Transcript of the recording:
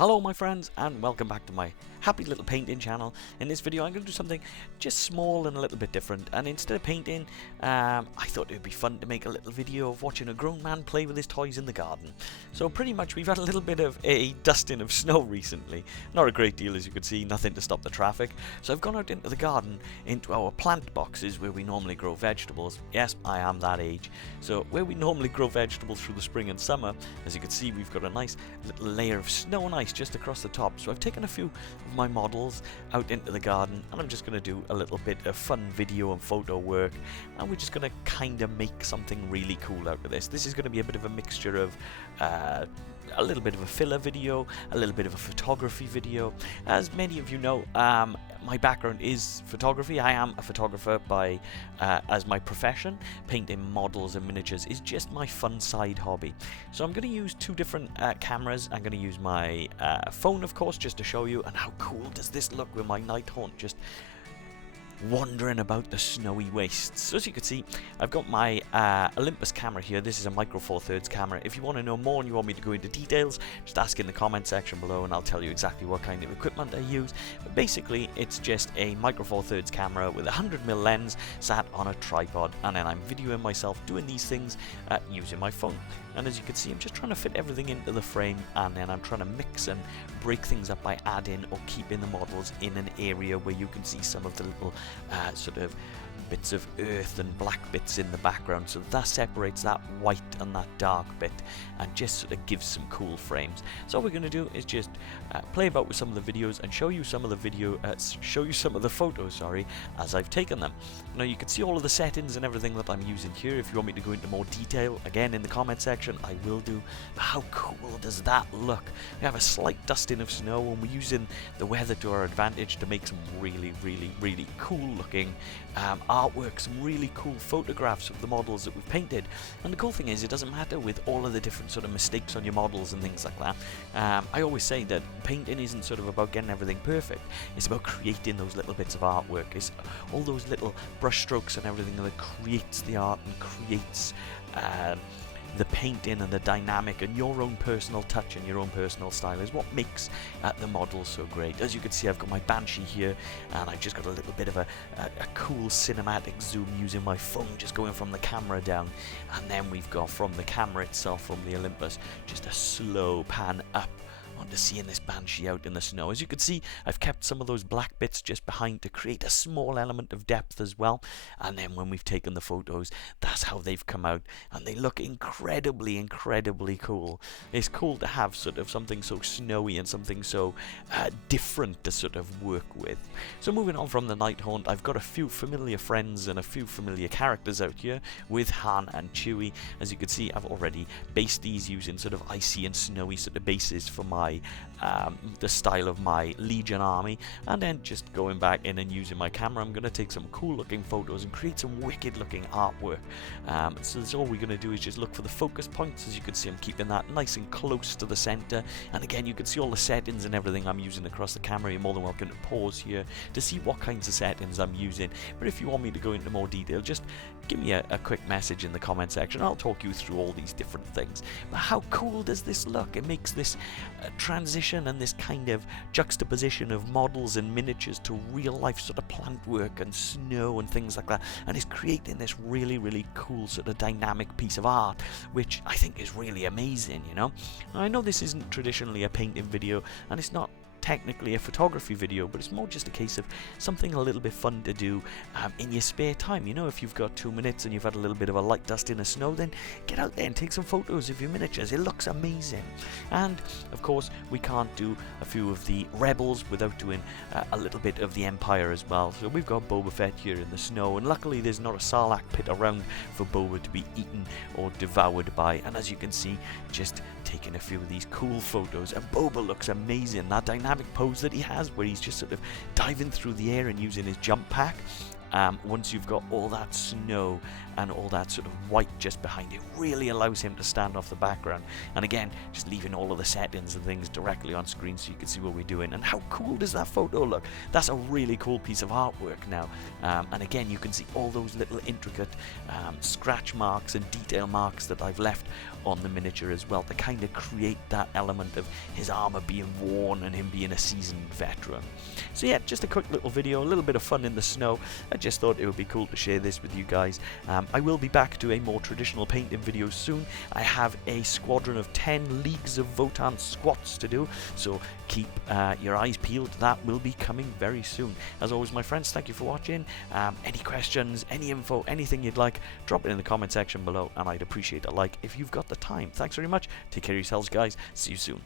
Hello my friends and welcome back to my happy little painting channel. In this video I'm going to do something just small and a little bit different, and instead of painting I thought it would be fun to make a little video of watching a grown man play with his toys in the garden. So pretty much we've had a little bit of a dusting of snow recently, not a great deal as you can see, nothing to stop the traffic. So I've gone out into the garden into our plant boxes where we normally grow vegetables. Yes, I am that age. So where we normally grow vegetables through the spring and summer, as you can see we've got a nice little layer of snow and ice just across the top. So I've taken a few of my models out into the garden and I'm just going to do a little bit of fun video and photo work, and we're just going to kind of make something really cool out of this. This is going to be a bit of a mixture of a little bit of a filler video, a little bit of a photography video. As many of you know, my background is photography. I am a photographer by as my profession. Painting models and miniatures is just my fun side hobby. So I'm going to use two different cameras. I'm going to use my phone, of course, just to show you. And how cool does this look with my night haunt just wandering about the snowy wastes. So as you can see, I've got my Olympus camera here. This is a micro four thirds camera. If you want to know more and you want me to go into details, just ask in the comment section below and I'll tell you exactly what kind of equipment I use. But basically it's just a micro four thirds camera with a 100mm lens sat on a tripod, and then I'm videoing myself doing these things using my phone. And as you can see, I'm just trying to fit everything into the frame, and then I'm trying to mix and break things up by adding or keeping the models in an area where you can see some of the little sort of bits of earth and black bits in the background, so that separates that white and that dark bit and just sort of gives some cool frames. So all we're going to do is just play about with some of the videos and show you some of the photos, sorry, as I've taken them. Now you can see all of the settings and everything that I'm using here. If you want me to go into more detail, again in the comment section I will do. But how cool does that look? We have a slight dusting of snow and we're using the weather to our advantage to make some really cool looking artwork, some really cool photographs of the models that we've painted. And the cool thing is, it doesn't matter with all of the different sort of mistakes on your models and things like that. I always say that painting isn't sort of about getting everything perfect, it's about creating those little bits of artwork. It's all those little brush strokes and everything that creates the art and creates the painting and the dynamic, and your own personal touch and your own personal style is what makes the model so great. As you can see, I've got my Banshee here, and I've just got a little bit of a cool cinematic zoom using my phone, just going from the camera down, and then we've got from the camera itself, from the Olympus, just a slow pan up onto seeing this Banshee out in the snow. As you can see, I've kept some of those black bits just behind to create a small element of depth as well. And then when we've taken the photos, that's how they've come out, and they look incredibly cool. It's cool to have sort of something so snowy and something so different to sort of work with. So moving on from the night haunt, I've got a few familiar friends and a few familiar characters out here with Han and Chewie. As you can see, I've already based these using sort of icy and snowy sort of bases for my the style of my Legion army, and then just going back in and using my camera, I'm going to take some cool looking photos and create some wicked looking artwork. So that's all we're going to do is just look for the focus points. As you can see, I'm keeping that nice and close to the center, and again you can see all the settings and everything I'm using across the camera. You're more than welcome to pause here to see what kinds of settings I'm using, but if you want me to go into more detail, just give me a quick message in the comment section. I'll talk you through all these different things. But how cool does this look? It makes this transition and this kind of juxtaposition of models and miniatures to real life sort of plant work and snow and things like that, and it's creating this really cool sort of dynamic piece of art, which I think is really amazing, you know. Now, I know this isn't traditionally a painting video and it's not technically a photography video, but it's more just a case of something a little bit fun to do in your spare time. You know, if you've got 2 minutes and you've had a little bit of a light dust in the snow, then get out there and take some photos of your miniatures. It looks amazing. And of course we can't do a few of the rebels without doing a little bit of the Empire as well. So we've got Boba Fett here in the snow, and luckily there's not a Sarlacc pit around for Boba to be eaten or devoured by. And as you can see, just taking a few of these cool photos, and Boba looks amazing. That dynamic pose that he has where he's just sort of diving through the air and using his jump pack. Once you've got all that snow and all that sort of white just behind it really allows him to stand off the background. And again, just leaving all of the settings and things directly on screen so you can see what we're doing. And how cool does that photo look? That's a really cool piece of artwork now. And again, you can see all those little intricate scratch marks and detail marks that I've left on the miniature as well to kind of create that element of his armor being worn and him being a seasoned veteran. So yeah, just a quick little video, a little bit of fun in the snow. I just thought it would be cool to share this with you guys. I will be back to a more traditional painting video soon. I have a squadron of 10 Leagues of Votann squats to do, so keep your eyes peeled. That will be coming very soon. As always, my friends, thank you for watching. Any questions, any info, anything you'd like, drop it in the comment section below, and I'd appreciate a like if you've got the time. Thanks very much. Take care of yourselves, guys. See you soon.